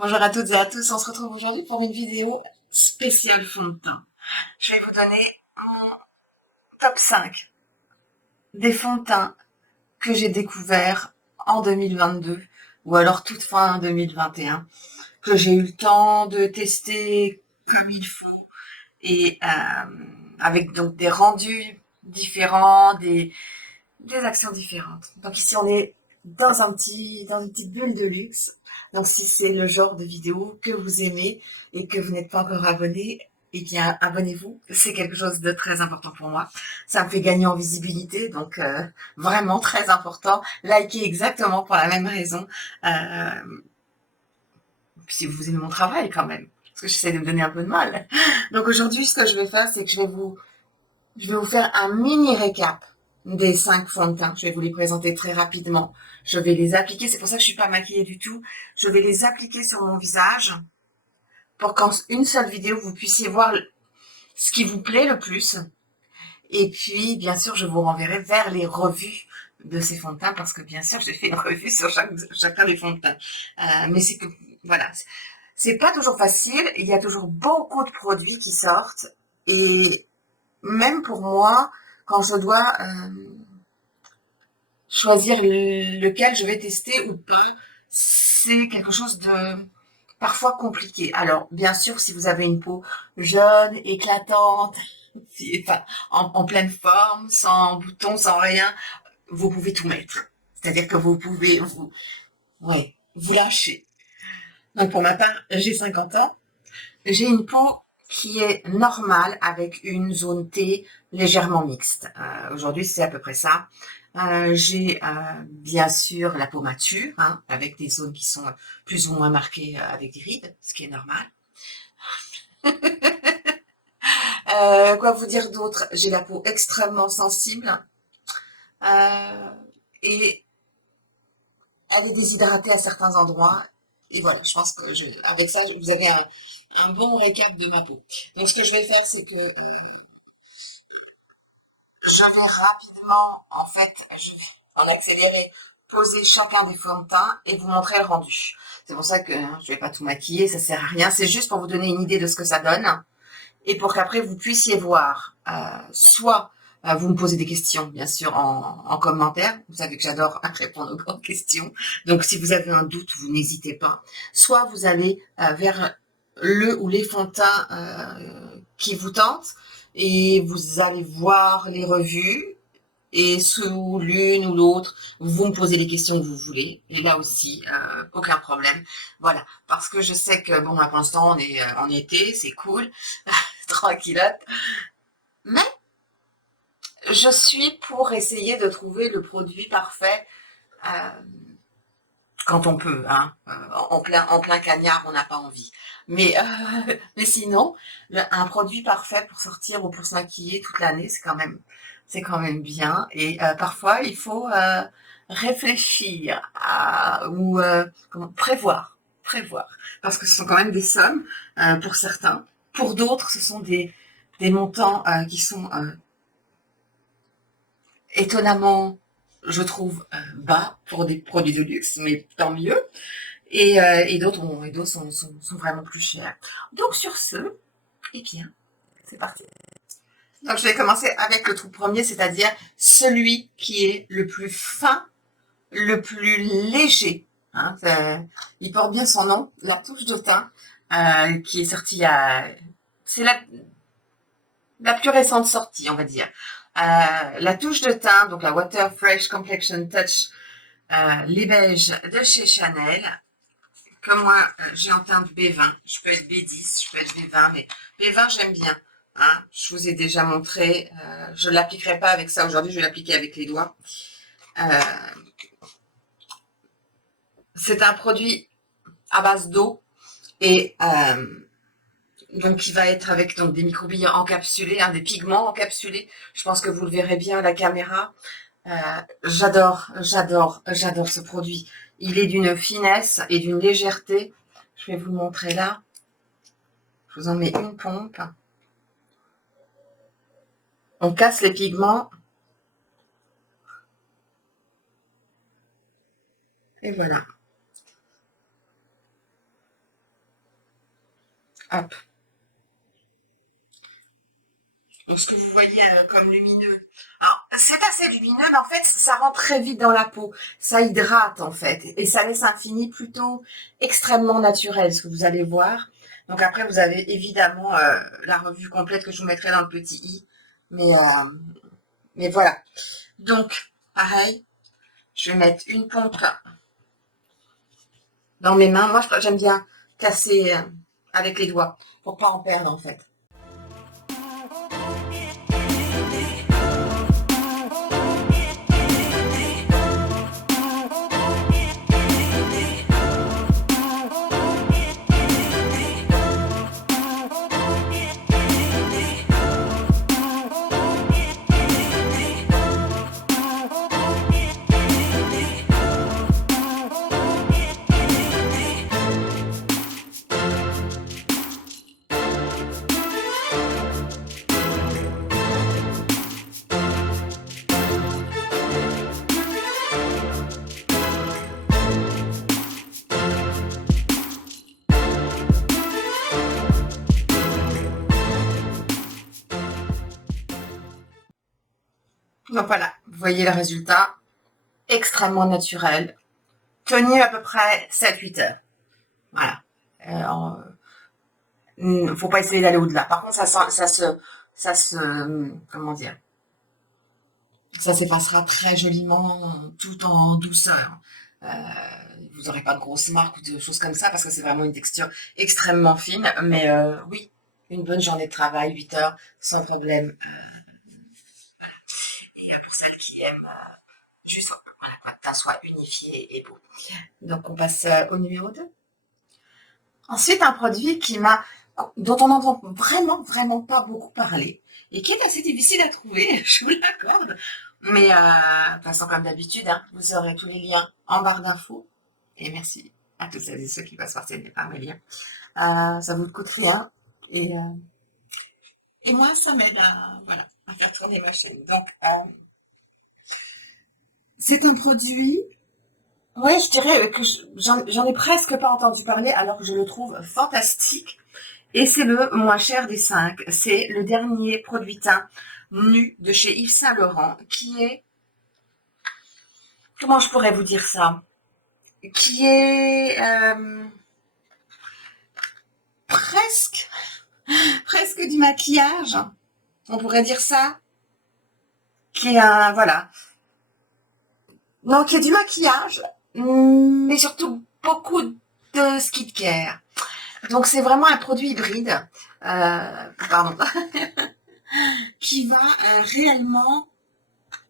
Bonjour à toutes et à tous, on se retrouve aujourd'hui pour une vidéo spéciale fond de teint. Je vais vous donner mon top 5 des fonds de teint que j'ai découverts en 2022 ou alors toute fin 2021, que j'ai eu le temps de tester comme il faut et avec donc des rendus différents, des actions différentes. Donc ici on est dans une petite bulle de luxe. Donc si c'est le genre de vidéo que vous aimez et que vous n'êtes pas encore abonné, eh bien abonnez-vous. C'est quelque chose de très important pour moi. Ça me fait gagner en visibilité, donc vraiment très important. Likez exactement pour la même raison. Euh, Si vous aimez mon travail quand même, parce que j'essaie de me donner un peu de mal. Donc aujourd'hui, ce que je vais faire, c'est que je vais vous faire un mini récap des 5 fonds de teint. Je vais vous les présenter très rapidement. Je vais les appliquer. C'est pour ça que je suis pas maquillée du tout. Je vais les appliquer sur mon visage pour qu'en une seule vidéo, vous puissiez voir ce qui vous plaît le plus. Et puis, bien sûr, je vous renverrai vers les revues de ces fonds de teint parce que, bien sûr, j'ai fait une revue sur chacun des fonds de teint. Mais c'est que, voilà, c'est pas toujours facile. Il y a toujours beaucoup de produits qui sortent. Et même pour moi, quand je dois choisir lequel je vais tester ou pas, c'est quelque chose de parfois compliqué. Alors, bien sûr, si vous avez une peau jeune, éclatante, enfin, en pleine forme, sans boutons, sans rien, vous pouvez tout mettre. C'est-à-dire que vous pouvez ouais, vous lâcher. Donc, pour ma part, j'ai 50 ans. J'ai une peau qui est normale avec une zone T légèrement mixte. Aujourd'hui, c'est à peu près ça. J'ai bien sûr la peau mature, hein, avec des zones qui sont plus ou moins marquées avec des rides, ce qui est normal. Quoi vous dire d'autre? J'ai la peau extrêmement sensible euh, et elle est déshydratée à certains endroits. Et voilà, je pense que avec ça, vous avez un bon récap de ma peau. Donc, ce que je vais faire, c'est que je vais rapidement, en fait, je vais en accéléré poser chacun des fonds de teint et vous montrer le rendu. C'est pour ça que je vais pas tout maquiller, ça sert à rien. C'est juste pour vous donner une idée de ce que ça donne et pour qu'après vous puissiez voir soit vous me posez des questions, bien sûr, en commentaire. Vous savez que j'adore répondre aux grandes questions. Donc, si vous avez un doute, vous n'hésitez pas. Soit vous allez vers le ou les fonds de teint qui vous tentent et vous allez voir les revues et sous l'une ou l'autre, vous me posez les questions que vous voulez. Et là aussi, aucun problème. Voilà. Parce que je sais que, bon, pour l'instant, on est en été, c'est cool. Tranquillote. Mais je suis pour essayer de trouver le produit parfait euh, quand on peut. Hein. En plein cagnard, on n'a pas envie. Mais sinon, un produit parfait pour sortir ou pour se maquiller toute l'année, c'est quand même bien. Et parfois, il faut réfléchir ou prévoir. Parce que ce sont quand même des sommes pour certains. Pour d'autres, ce sont des montants qui sont étonnamment, je trouve, bas pour des produits de luxe, mais tant mieux. Et d'autres sont vraiment plus chers. Donc sur ce, eh bien, c'est parti. Donc je vais commencer avec le tout premier, c'est-à-dire celui qui est le plus fin, le plus léger. Hein, il porte bien son nom, la touche de teint, qui est sortie à... C'est la plus récente sortie, on va dire. La touche de teint, donc la Water Fresh Complexion Touch, les beiges de chez Chanel, que moi j'ai en teinte B20. Je peux être B10, je peux être B20, mais B20 j'aime bien. Hein, je vous ai déjà montré. Je ne l'appliquerai pas avec ça aujourd'hui, je vais l'appliquer avec les doigts. Euh, c'est un produit à base d'eau et donc qui va être avec donc des microbilles encapsulés, hein, des pigments encapsulés. Je pense que vous le verrez bien à la caméra. J'adore ce produit. Il est d'une finesse et d'une légèreté. Je vais vous le montrer là. Je vous en mets une pompe. On casse les pigments. Et voilà. Hop. Donc, ce que vous voyez comme lumineux. Alors, c'est assez lumineux, mais en fait, ça rentre très vite dans la peau. Ça hydrate, en fait. Et ça laisse un fini plutôt extrêmement naturel, ce que vous allez voir. Donc après, vous avez évidemment la revue complète que je vous mettrai dans le petit i. Mais voilà. Donc, pareil, je vais mettre une pompe dans mes mains. Moi, j'aime bien casser avec les doigts pour pas en perdre, en fait. Donc voilà, vous voyez le résultat, extrêmement naturel, tenu à peu près 7-8 heures. Voilà. Faut pas essayer d'aller au-delà. Par contre, comment dire, ça s'effacera très joliment, tout en douceur. Vous n'aurez pas de grosses marques ou de choses comme ça, parce que c'est vraiment une texture extrêmement fine. Mais oui, une bonne journée de travail, 8 heures, sans problème. Et pour celles qui aiment juste voilà, que le teint soit unifié et beau. Donc on passe au numéro 2. Ensuite, un produit dont on n'entend vraiment pas beaucoup parler et qui est assez difficile à trouver, je vous l'accorde. Mais de toute façon, comme d'habitude, hein, vous aurez tous les liens en barre d'infos. Et merci à toutes celles et ceux qui passent par mes liens. Ça vous coûte rien. Et moi, ça m'aide à faire tourner ma chaîne. Donc, c'est un produit, oui, je dirais que j'en ai presque pas entendu parler alors que je le trouve fantastique. Et c'est le moins cher des 5. C'est le dernier produit teint nu de chez Yves Saint Laurent qui est, comment je pourrais vous dire ça, qui est presque du maquillage, on pourrait dire ça, qui est voilà, non, qui est du maquillage, mais surtout beaucoup de skincare. Donc c'est vraiment un produit hybride, pardon, qui va réellement,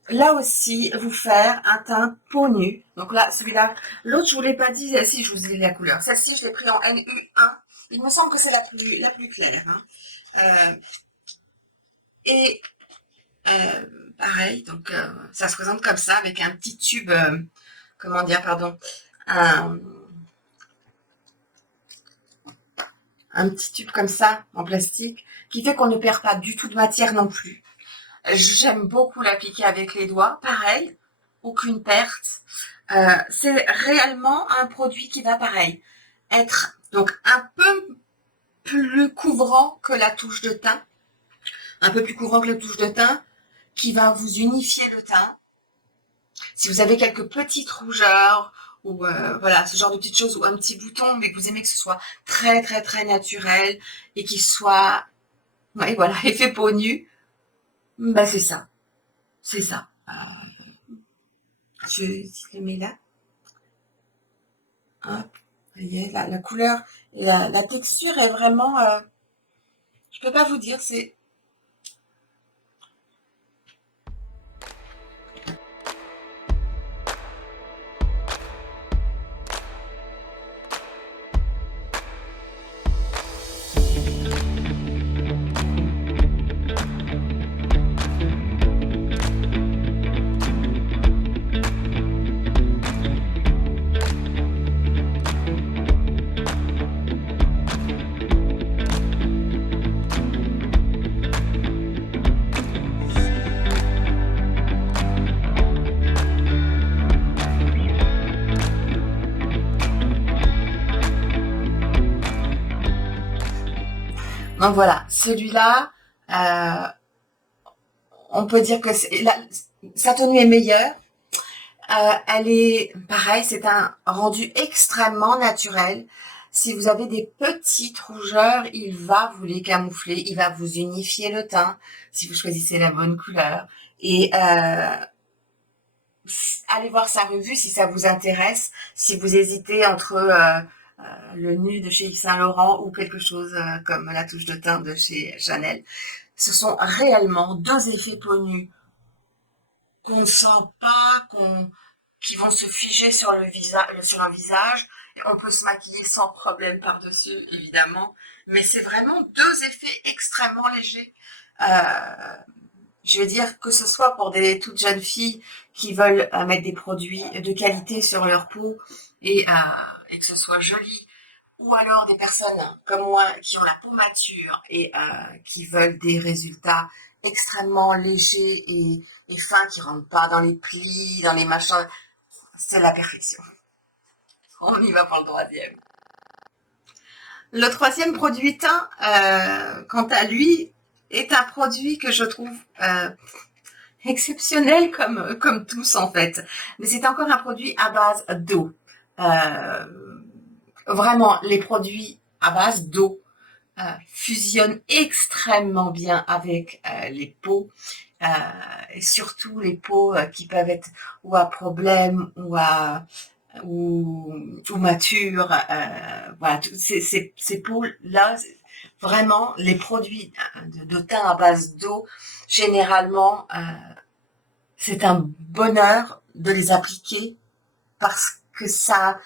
là aussi, vous faire un teint peau nue. Donc là, celui-là, l'autre je vous l'ai pas dit, si je vous ai dit la couleur. Celle-ci je l'ai pris en NU1. Il me semble que c'est la plus claire. Hein. Et pareil, donc ça se présente comme ça avec un petit tube, comment dire, pardon, un petit tube comme ça en plastique qui fait qu'on ne perd pas du tout de matière non plus. J'aime beaucoup l'appliquer avec les doigts, pareil, aucune perte. C'est réellement un produit qui va pareil être donc un peu plus couvrant que la touche de teint, qui va vous unifier le teint. Si vous avez quelques petites rougeurs ou voilà, ce genre de petites choses ou un petit bouton, mais que vous aimez que ce soit très naturel et qu'il soit, ouais, voilà, effet peau nue, bah c'est ça. Je le mets là. Hop, vous voyez, la couleur, la texture est vraiment, je peux pas vous dire, c'est Donc voilà, celui-là, euh, on peut dire que sa tenue est meilleure. Elle est pareil, c'est un rendu extrêmement naturel. Si vous avez des petites rougeurs, il va vous les camoufler, il va vous unifier le teint si vous choisissez la bonne couleur. Et allez voir sa revue si ça vous intéresse, si vous hésitez entre le nu de chez Yves Saint Laurent ou quelque chose comme la touche de teint de chez Chanel. Ce sont réellement deux effets peau nue qu'on ne sent pas, qui vont se figer sur le visage. Et on peut se maquiller sans problème par-dessus, évidemment. Mais c'est vraiment deux effets extrêmement légers. Euh, je veux dire que ce soit pour des toutes jeunes filles qui veulent mettre des produits de qualité sur leur peau et que ce soit joli, ou alors des personnes comme moi qui ont la peau mature et qui veulent des résultats extrêmement légers et fins, qui rentrent pas dans les plis, dans les machins. C'est la perfection. On y va pour le troisième. Le troisième produit teint, quant à lui, est un produit que je trouve exceptionnel comme tous en fait. Mais c'est encore un produit à base d'eau. Vraiment, les produits à base d'eau fusionnent extrêmement bien avec les peaux. Et surtout les peaux qui peuvent être ou à problème ou matures. Voilà, ces peaux-là, vraiment, les produits de teint à base d'eau, généralement, c'est un bonheur de les appliquer parce que ça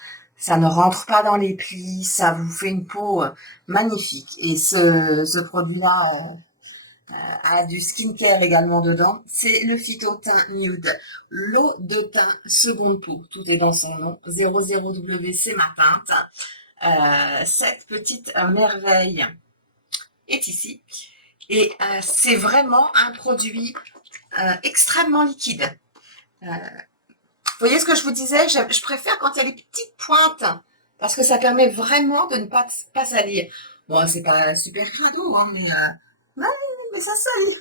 ne rentre pas dans les plis, ça vous fait une peau magnifique. Et ce produit-là a du skincare également dedans. C'est le Phytoteint Nude, l'eau de teint seconde peau. Tout est dans son nom. 00W, c'est ma teinte. Cette petite merveille est ici. Et c'est vraiment un produit extrêmement liquide. Vous voyez ce que je vous disais, je préfère quand il y a les petites pointes, parce que ça permet vraiment de ne pas salir. Bon, c'est pas super crado, hein, mais ça salit.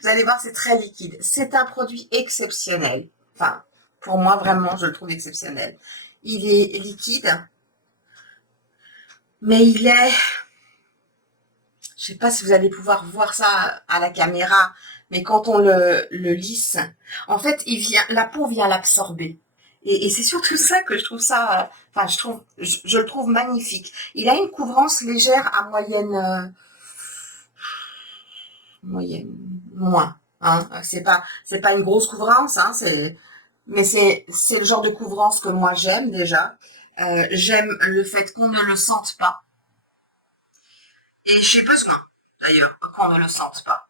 Vous allez voir, c'est très liquide. C'est un produit exceptionnel. Enfin, pour moi, vraiment, je le trouve exceptionnel. Il est liquide, mais il est... Je sais pas si vous allez pouvoir voir ça à la caméra, mais quand on le lisse, en fait, la peau vient l'absorber. Et c'est surtout ça que je trouve ça, enfin, je le trouve magnifique. Il a une couvrance légère à moins, hein. C'est pas une grosse couvrance, hein, mais c'est le genre de couvrance que moi j'aime déjà. J'aime le fait qu'on ne le sente pas. Et j'ai besoin, d'ailleurs, qu'on ne le sente pas.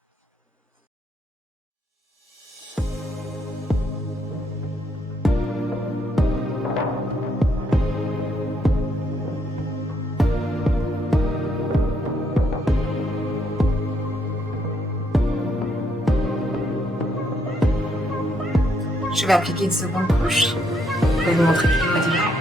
Je vais appliquer une seconde couche. Je vais vous montrer plus la différence.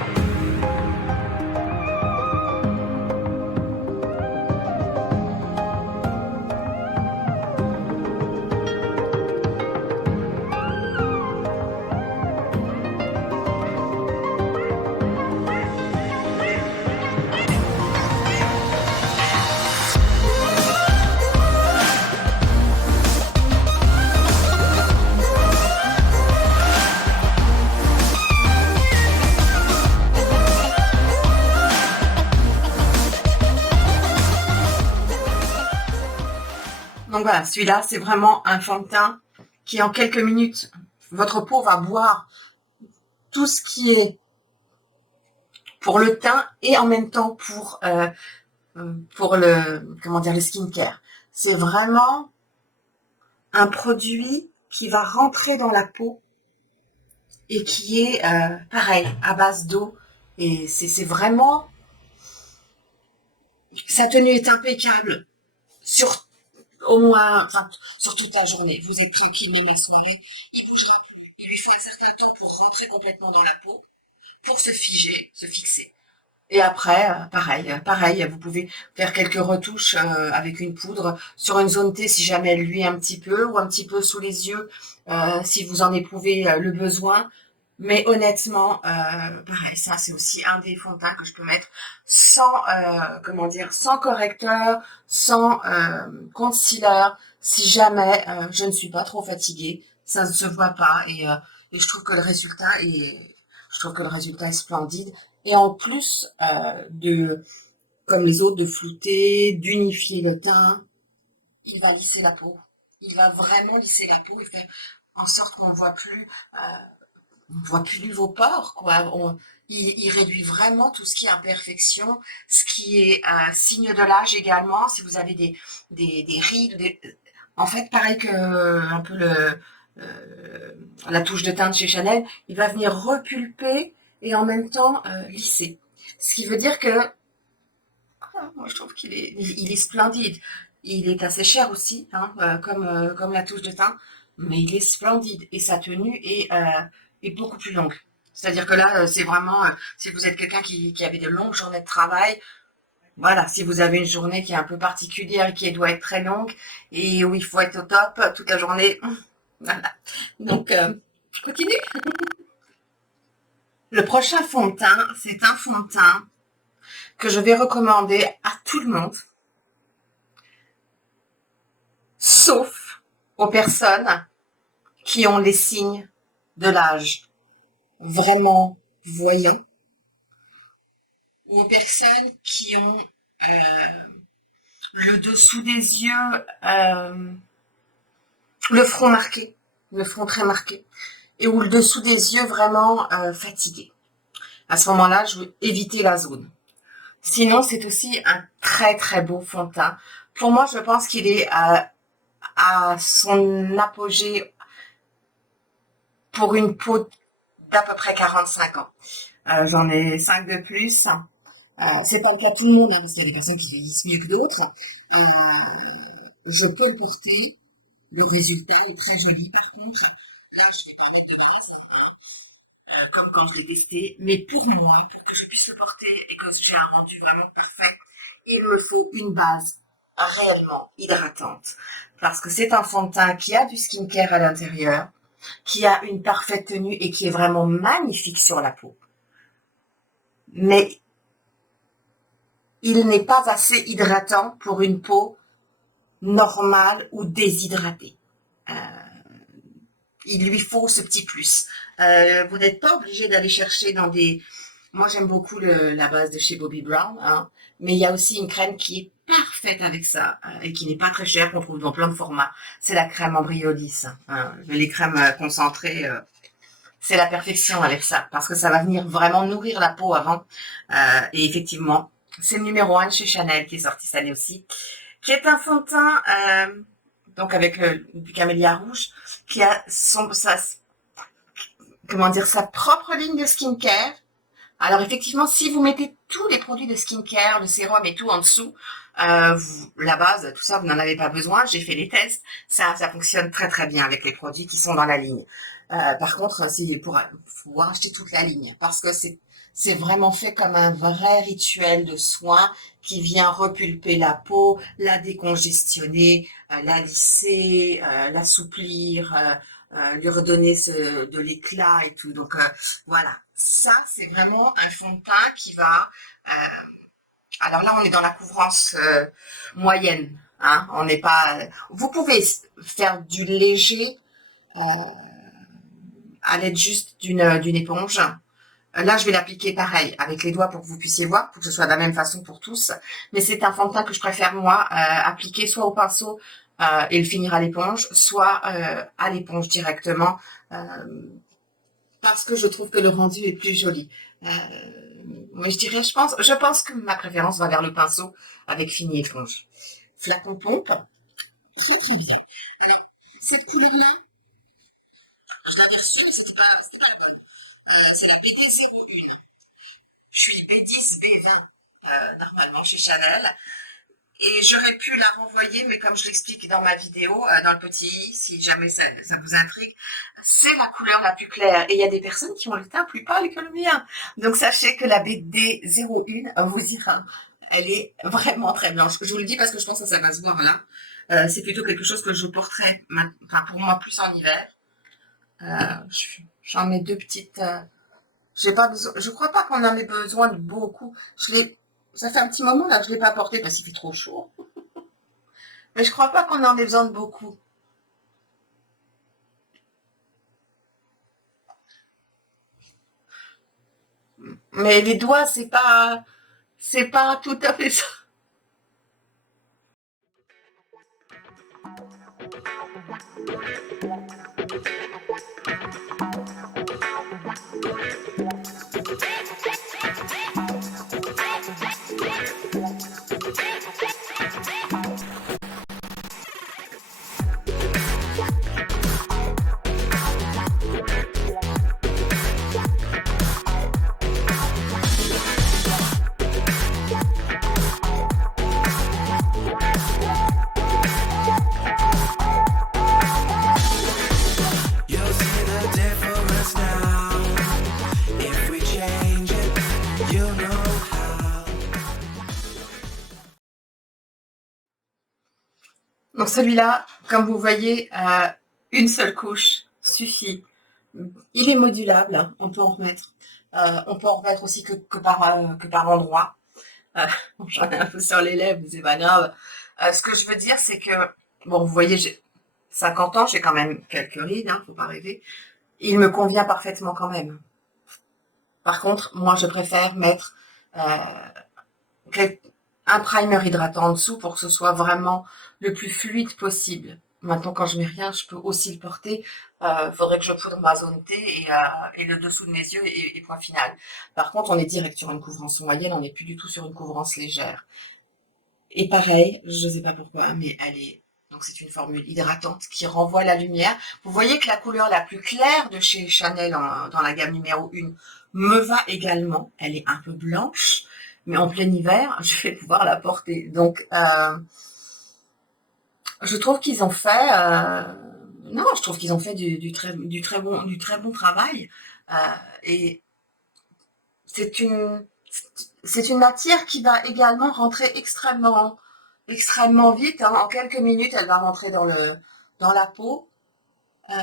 Donc voilà, celui-là, c'est vraiment un fond de teint qui, en quelques minutes, votre peau va boire tout ce qui est pour le teint et en même temps pour le skincare. C'est vraiment un produit qui va rentrer dans la peau et qui est pareil, à base d'eau. Et c'est vraiment... Sa tenue est impeccable sur au moins, enfin, sur toute la journée. Vous êtes tranquille même la soirée. Il bougera plus. Il lui faut un certain temps pour rentrer complètement dans la peau, pour se figer, se fixer. Et après, pareil, vous pouvez faire quelques retouches avec une poudre sur une zone T si jamais elle luit un petit peu, ou un petit peu sous les yeux si vous en éprouvez le besoin. Mais honnêtement, pareil, ça c'est aussi un des fonds de teint que je peux mettre sans, comment dire, sans correcteur, sans concealer, si jamais je ne suis pas trop fatiguée, ça ne se voit pas et je trouve que le résultat est splendide. Et en plus comme les autres, de flouter, d'unifier le teint, il va lisser la peau. Il va vraiment lisser la peau et faire en sorte qu'on ne voit plus vos pores, quoi. Il réduit vraiment tout ce qui est imperfection, ce qui est signe de l'âge également. Si vous avez des rides, en fait, pareil que un peu la touche de teint de chez Chanel, il va venir repulper et en même temps lisser. Ce qui veut dire que moi je trouve il est splendide. Il est assez cher aussi, hein, comme la touche de teint, mais il est splendide et sa tenue est beaucoup plus longue. C'est-à-dire que là, c'est vraiment, si vous êtes quelqu'un qui avait de longues journées de travail, voilà, si vous avez une journée qui est un peu particulière et qui doit être très longue et où il faut être au top toute la journée, voilà. Donc, je continue. Le prochain fond de teint, c'est un fond de teint que je vais recommander à tout le monde, sauf aux personnes qui ont les signes de l'âge vraiment voyants, ou aux personnes qui ont le dessous des yeux, le front marqué, le front très marqué, et ou le dessous des yeux vraiment fatigué. À ce moment-là, je veux éviter la zone. Sinon, c'est aussi un très très beau fond de teint. Pour moi, je pense qu'il est à son apogée pour une peau d'à peu près 45 ans. J'en ai 5 de plus. C'est pas le cas de tout le monde, hein, parce qu'il y a des personnes qui vieillissent mieux que d'autres. Je peux le porter. Le résultat est très joli. Par contre, là, je vais pas mettre de base, comme quand je l'ai testé. Mais pour moi, pour que je puisse le porter et que j'ai un rendu vraiment parfait, il me faut une base réellement hydratante. Parce que c'est un fond de teint qui a du skincare à l'intérieur, qui a une parfaite tenue et qui est vraiment magnifique sur la peau. Mais il n'est pas assez hydratant pour une peau normale ou déshydratée. Euh, il lui faut ce petit plus. Vous n'êtes pas obligé d'aller chercher dans des... Moi, j'aime beaucoup la base de chez Bobbi Brown, hein, mais il y a aussi une crème qui est parfaite avec ça et qui n'est pas très chère, qu'on trouve dans plein de formats. C'est la crème Embryolisse. Hein. Les crèmes concentrées, c'est la perfection avec ça, parce que ça va venir vraiment nourrir la peau avant. Et effectivement, c'est le numéro 1 chez Chanel qui est sorti cette année aussi, qui est un fond de teint, donc avec du camélia rouge, qui a comment dire, sa propre ligne de skincare. Alors effectivement, si vous mettez tous les produits de skincare, le sérum et tout en dessous, la base, tout ça, vous n'en avez pas besoin. J'ai fait les tests, ça fonctionne très très bien avec les produits qui sont dans la ligne. Par contre, faut acheter toute la ligne parce que c'est vraiment fait comme un vrai rituel de soin qui vient repulper la peau, la décongestionner, la lisser, l'assouplir, lui redonner de l'éclat et tout. Donc voilà, ça c'est vraiment un fond de teint qui va. Alors là, on est dans la couvrance moyenne. Hein, on n'est pas. Vous pouvez faire du léger euh, à l'aide juste d'une éponge. Là, je vais l'appliquer pareil, avec les doigts pour que vous puissiez voir, pour que ce soit de la même façon pour tous. Mais c'est un fond de teint que je préfère, moi, appliquer soit au pinceau et le finir à l'éponge, soit à l'éponge directement, parce que je trouve que le rendu est plus joli. Mais je pense que ma préférence va vers le pinceau avec fini éponge. Flacon pompe, très très bien. Alors, cette couleur-là, je l'avais reçue, mais c'était pas la bonne. C'est la BD01. Je suis B10, B20 normalement chez Chanel. Et j'aurais pu la renvoyer, mais comme je l'explique dans ma vidéo, dans le petit i, si jamais ça vous intrigue, c'est la couleur la plus claire. Et il y a des personnes qui ont le teint plus pâle que le mien. Donc sachez que la BD 01 vous ira. Elle est vraiment très blanche. Je vous le dis parce que je pense que ça va se voir là. C'est plutôt quelque chose que je porterai, enfin pour moi, plus en hiver. J'en mets deux petites. J'ai pas besoin. Je crois pas qu'on en ait besoin de beaucoup. Ça fait un petit moment là que je l'ai pas porté parce qu'il fait trop chaud. Mais je crois pas qu'on en ait besoin de beaucoup. Mais les doigts, c'est pas tout à fait ça. You'll see the difference now. If we change it, you know how. Donc celui-là, comme vous voyez, une seule couche suffit. Il est modulable, hein, on peut en remettre. On peut en remettre aussi que par endroit. J'en ai un peu sur les lèvres, mais c'est pas grave. Ce que je veux dire, c'est que, bon, vous voyez, j'ai 50 ans, j'ai quand même quelques rides, hein, faut pas rêver. Il me convient parfaitement quand même. Par contre, moi, je préfère mettre un primer hydratant en dessous pour que ce soit vraiment le plus fluide possible. Maintenant, quand je mets rien, je peux aussi le porter. Faudrait que je poudre ma zone T et le dessous de mes yeux et point final. Par contre, on est direct sur une couvrance moyenne, on n'est plus du tout sur une couvrance légère. Et pareil, je ne sais pas pourquoi, mais donc c'est une formule hydratante qui renvoie la lumière. Vous voyez que la couleur la plus claire de chez Chanel dans la gamme numéro 1 me va également. Elle est un peu blanche, mais en plein hiver, je vais pouvoir la porter. Donc, je trouve qu'ils ont fait, non, je trouve qu'ils ont fait du très bon travail. Et c'est une, c'est une matière qui va également rentrer extrêmement vite, hein. En quelques minutes, elle va rentrer dans la peau euh,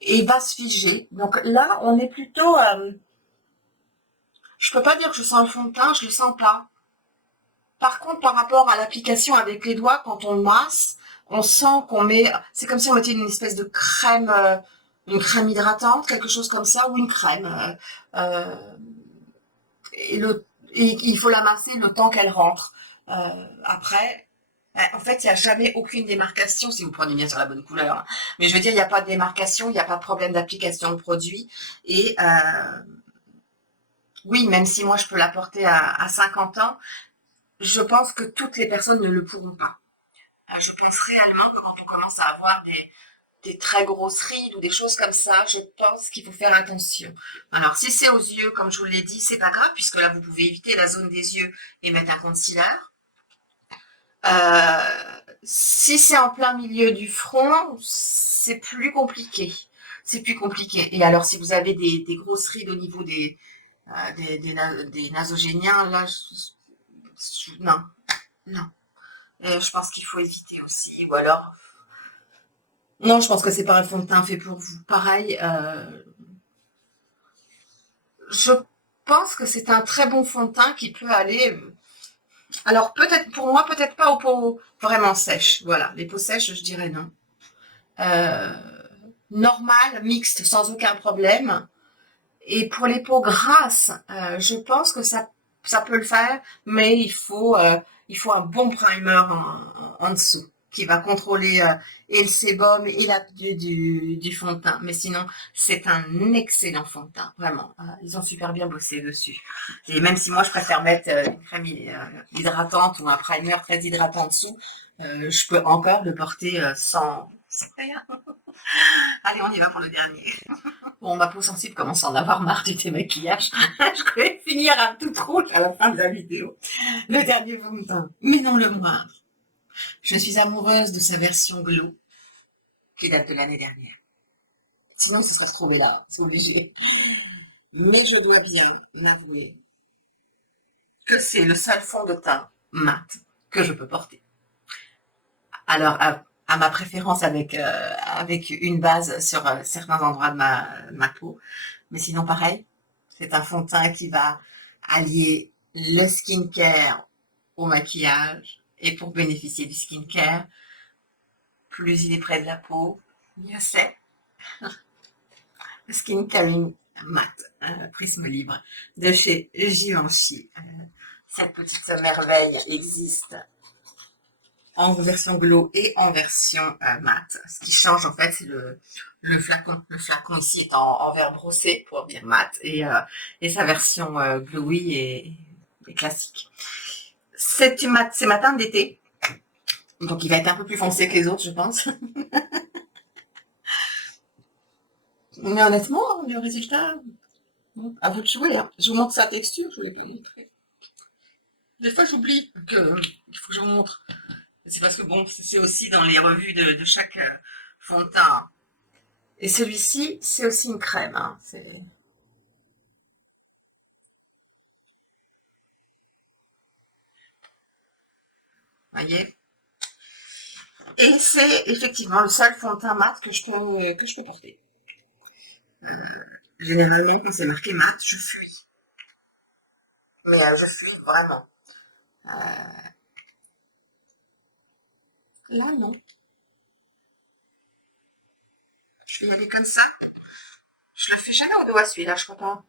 et va se figer. Donc là, on est plutôt. Je peux pas dire que je sens le fond de teint, je le sens pas. Par contre, par rapport à l'application avec les doigts, quand on le masse, on sent qu'on met. C'est comme si on mettait une espèce de crème, une crème hydratante, quelque chose comme ça, ou une crème. Et, et il faut la masser le temps qu'elle rentre. Après, en fait, il n'y a jamais aucune démarcation si vous prenez bien sur la bonne couleur, hein. Mais je veux dire, il n'y a pas de démarcation, il n'y a pas de problème d'application de produit. Et oui, même si moi je peux l'apporter à 50 ans, je pense que toutes les personnes ne le pourront pas. Je pense réellement que quand on commence à avoir des très grosses rides ou des choses comme ça, je pense qu'il faut faire attention. Alors, si c'est aux yeux, comme je vous l'ai dit, c'est pas grave, puisque là, vous pouvez éviter la zone des yeux et mettre un concealer. Si c'est en plein milieu du front, c'est plus compliqué. C'est plus compliqué. Et alors, si vous avez des grosses rides au niveau des nasogéniens, là, non, non. Je pense qu'il faut éviter aussi. Ou alors, non, je pense que c'est pas un fond de teint fait pour vous. Pareil, je pense que c'est un très bon fond de teint qui peut aller. Alors peut-être pour moi, peut-être pas aux peaux vraiment sèches. Voilà, les peaux sèches, je dirais non. Euh, Normal, mixte, sans aucun problème. Et pour les peaux grasses, je pense que ça peut le faire, mais il faut un bon primer en dessous qui va contrôler et le sébum et l'appui du fond de teint. Mais sinon, c'est un excellent fond de teint, vraiment. Ils ont super bien bossé dessus. Et même si moi, je préfère mettre une crème hydratante ou un primer très hydratant en dessous, je peux encore le porter sans rien. Allez, on y va pour le dernier. Bon, ma peau sensible commence à en avoir marre du démaquillage. Je vais finir un tout rouge à la fin de la vidéo. Le dernier fond de teint, mais non le moindre. Je suis amoureuse de sa version Glow, qui date de l'année dernière. Sinon, ce serait retrouvé là, c'est obligé. Mais je dois bien m'avouer que c'est le seul fond de teint mat que je peux porter. Alors, à ma préférence avec une base sur certains endroits de ma peau. Mais sinon, pareil, c'est un fond de teint qui va allier le skincare au maquillage. Et pour bénéficier du skincare, plus il est près de la peau, mieux c'est. Skin Caring Matte, prisme libre de chez Givenchy. Cette petite merveille existe en version glow et en version mat. Ce qui change en fait, c'est le flacon. Le flacon ici est en verre brossé pour bien mat et sa version glowy et classique. C'est ma teinte d'été, donc il va être un peu plus foncé que les autres, je pense. Mais honnêtement, le résultat, à vous de jouer. Hein. Je vous montre sa texture, je ne l'ai pas montré. Des fois, j'oublie qu'il faut que je vous montre. C'est parce que bon, c'est aussi dans les revues de chaque fond de teint. Et celui-ci, c'est aussi une crème. Hein. Voyez. Et c'est effectivement le seul fond de teint mat que je peux porter. Généralement, quand c'est marqué mat, je fuis. Mais je fuis vraiment. Là, non. Je vais y aller comme ça. Je le fais jamais au doigt celui-là, je crois pas.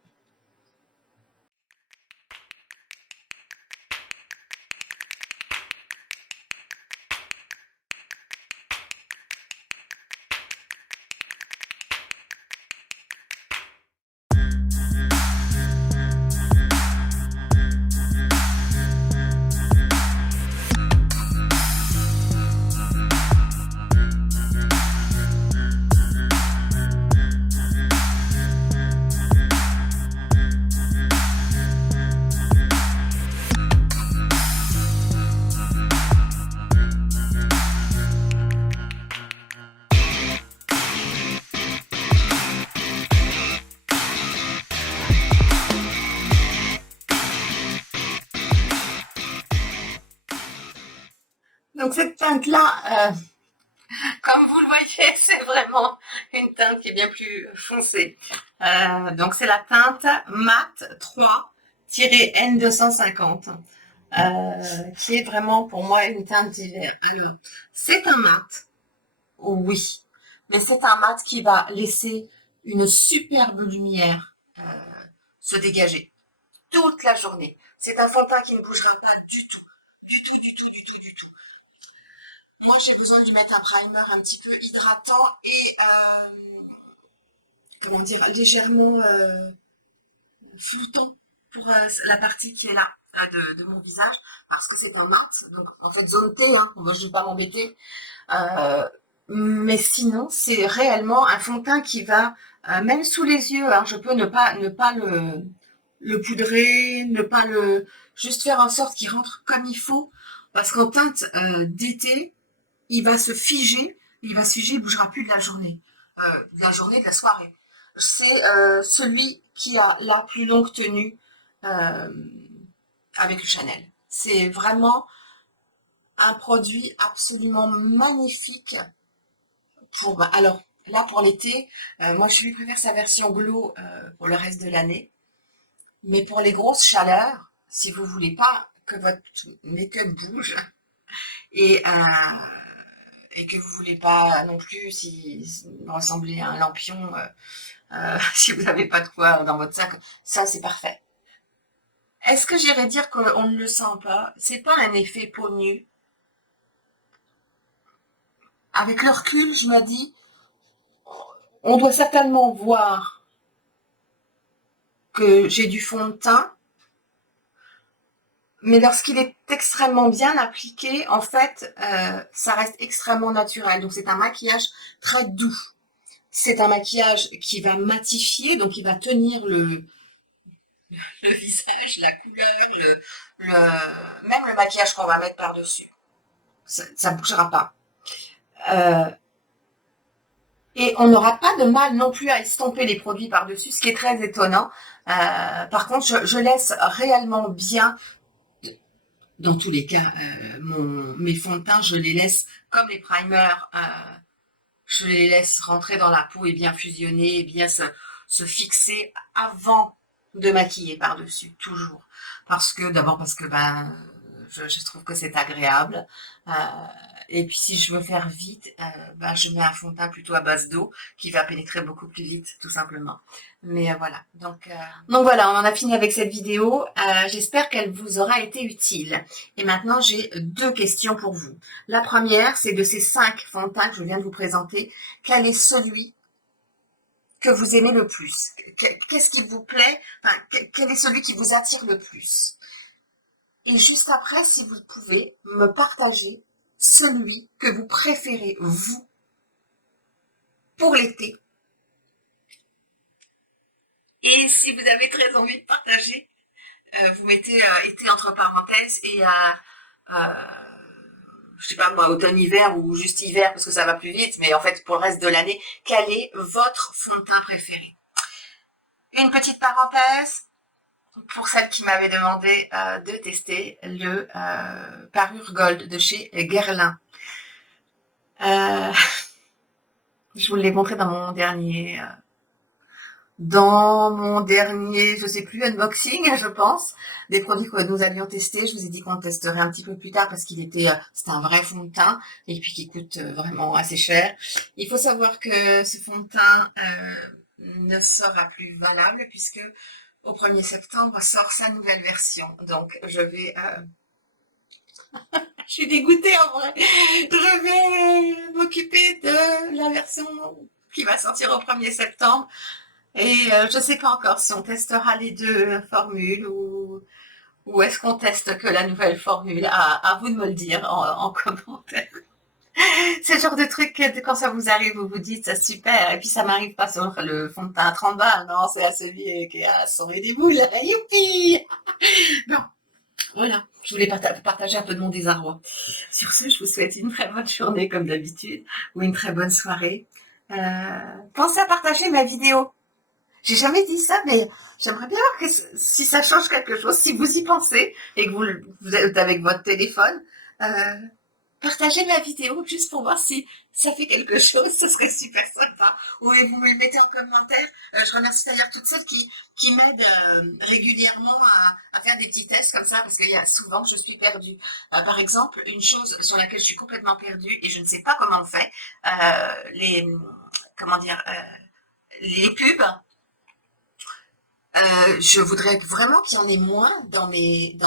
Donc cette teinte-là, comme vous le voyez, c'est vraiment une teinte qui est bien plus foncée. Donc c'est la teinte mat 3-N250, qui est vraiment pour moi une teinte d'hiver. Alors, c'est un mat, oui, mais c'est un mat qui va laisser une superbe lumière se dégager toute la journée. C'est un fond de teint qui ne bougera pas du tout, du tout, du tout, du tout, du tout. Moi, j'ai besoin de lui mettre un primer un petit peu hydratant et, comment dire, légèrement floutant pour la partie qui est là de mon visage, parce que c'est un mat, donc en fait zone T, hein, je ne vais pas m'embêter. Mais sinon, c'est réellement un fond de teint qui va, même sous les yeux, hein, je peux ne pas le poudrer, ne pas juste faire en sorte qu'il rentre comme il faut, parce qu'en teinte d'été, il va se figer, il bougera plus de la journée, de la soirée. C'est celui qui a la plus longue tenue avec le Chanel. C'est vraiment un produit absolument magnifique alors là pour l'été, moi je lui préfère sa version glow pour le reste de l'année. Mais pour les grosses chaleurs, si vous voulez pas que votre make-up bouge et que vous voulez pas non plus ressembler à un lampion si vous n'avez pas de quoi dans votre sac, ça c'est parfait. Est-ce que j'irais dire qu'on ne le sent pas? C'est pas un effet peau nue. Avec le recul, je me dis, on doit certainement voir que j'ai du fond de teint, mais lorsqu'il est extrêmement bien appliqué, en fait, ça reste extrêmement naturel. Donc c'est un maquillage très doux. C'est un maquillage qui va matifier, donc il va tenir le visage, la couleur, même le maquillage qu'on va mettre par-dessus. ça bougera pas. Et on n'aura pas de mal non plus à estomper les produits par-dessus, ce qui est très étonnant. Par contre, je laisse réellement bien, dans tous les cas, mes fonds de teint, je les laisse comme les primers, je les laisse rentrer dans la peau et bien fusionner et bien se fixer avant de maquiller par-dessus, toujours. D'abord parce que je trouve que c'est agréable. Et puis si je veux faire vite, je mets un fond de teint plutôt à base d'eau qui va pénétrer beaucoup plus vite, tout simplement. Mais voilà. Donc voilà, on en a fini avec cette vidéo. J'espère qu'elle vous aura été utile. Et maintenant, j'ai 2 questions pour vous. La première, c'est de ces 5 fonds de teint que je viens de vous présenter, quel est celui que vous aimez le plus? Qu'est-ce qui vous plaît? Enfin, quel est celui qui vous attire le plus? Et juste après, si vous pouvez, me partager celui que vous préférez, vous, pour l'été. Et si vous avez très envie de partager, vous mettez été entre parenthèses et je sais pas moi, automne-hiver ou juste hiver parce que ça va plus vite, mais en fait pour le reste de l'année, quel est votre fond de teint préféré? Une petite parenthèse, pour celle qui m'avait demandé de tester le Parure Gold de chez Guerlain. Je vous l'ai montré dans mon dernier, je sais plus, unboxing, je pense, des produits que nous allions tester. Je vous ai dit qu'on testerait un petit peu plus tard parce c'était un vrai fond de teint et puis qui coûte vraiment assez cher. Il faut savoir que ce fond de teint ne sera plus valable puisque au 1er septembre sort sa nouvelle version. Donc, je vais... je suis dégoûtée en vrai. Je vais m'occuper de la version qui va sortir au 1er septembre. Et je ne sais pas encore si on testera les 2 formules ou est-ce qu'on teste que la nouvelle formule. À vous de me le dire en commentaire. C'est le genre de truc que quand ça vous arrive, vous vous dites c'est super. Et puis ça m'arrive pas sur le fond de teint à 30 balles. Non, c'est à celui qui a sauvé des boules. Youpi! Bon, voilà. Je voulais partager un peu de mon désarroi. Sur ce, je vous souhaite une très bonne journée comme d'habitude ou une très bonne soirée. Pensez à partager ma vidéo. J'ai jamais dit ça, mais j'aimerais bien voir si ça change quelque chose, si vous y pensez et que vous êtes avec votre téléphone. Partagez ma vidéo juste pour voir si ça fait quelque chose, ce serait super sympa. Ou vous me le mettez en commentaire. Je remercie d'ailleurs toutes celles qui m'aident régulièrement à faire des petits tests comme ça, parce qu'il y a souvent, je suis perdue. Par exemple, une chose sur laquelle je suis complètement perdue et je ne sais pas comment on fait, les pubs. Je voudrais vraiment qu'il y en ait moins dans mes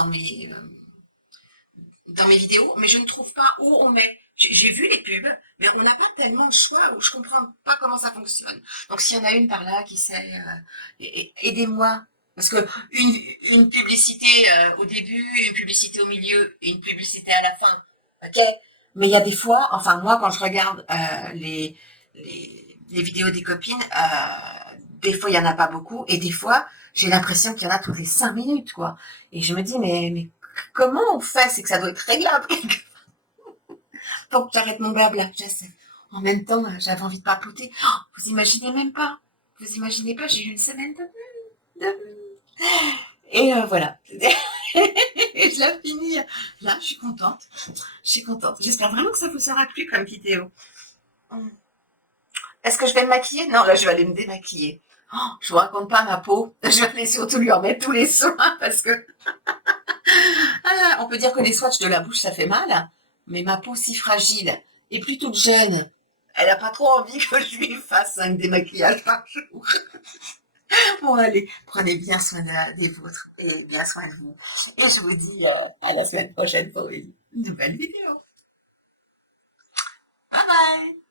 vidéos, mais je ne trouve pas où on met. J'ai vu les pubs, mais on n'a pas tellement de choix où je comprends pas comment ça fonctionne. Donc s'il y en a une par là qui sait, aidez-moi. Parce que une publicité au début, une publicité au milieu, une publicité à la fin, ok. Mais il y a des fois, enfin moi quand je regarde les vidéos des copines, des fois il y en a pas beaucoup, et des fois j'ai l'impression qu'il y en a toutes les 5 minutes, quoi. Et je me dis mais comment on fait? C'est que ça doit être réglable. Faut que j'arrête mon blabla, je sais. En même temps, j'avais envie de papoter. Oh, vous imaginez même pas. Vous imaginez pas, j'ai eu une semaine Et voilà. Et je l'ai fini. Là, je suis contente. J'espère vraiment que ça vous aura plu comme vidéo. Est-ce que je vais me maquiller? Non, là, je vais aller me démaquiller. Oh, je vous raconte pas ma peau. Je vais aller surtout lui remettre tous les soins parce que on peut dire que les swatchs de la bouche, ça fait mal. Mais ma peau si fragile et plus toute jeune, elle a pas trop envie que je lui fasse un démaquillage par jour. Bon, allez, prenez bien soin des vôtres et bien soin de vous. Et je vous dis à la semaine prochaine pour une nouvelle vidéo. Bye bye!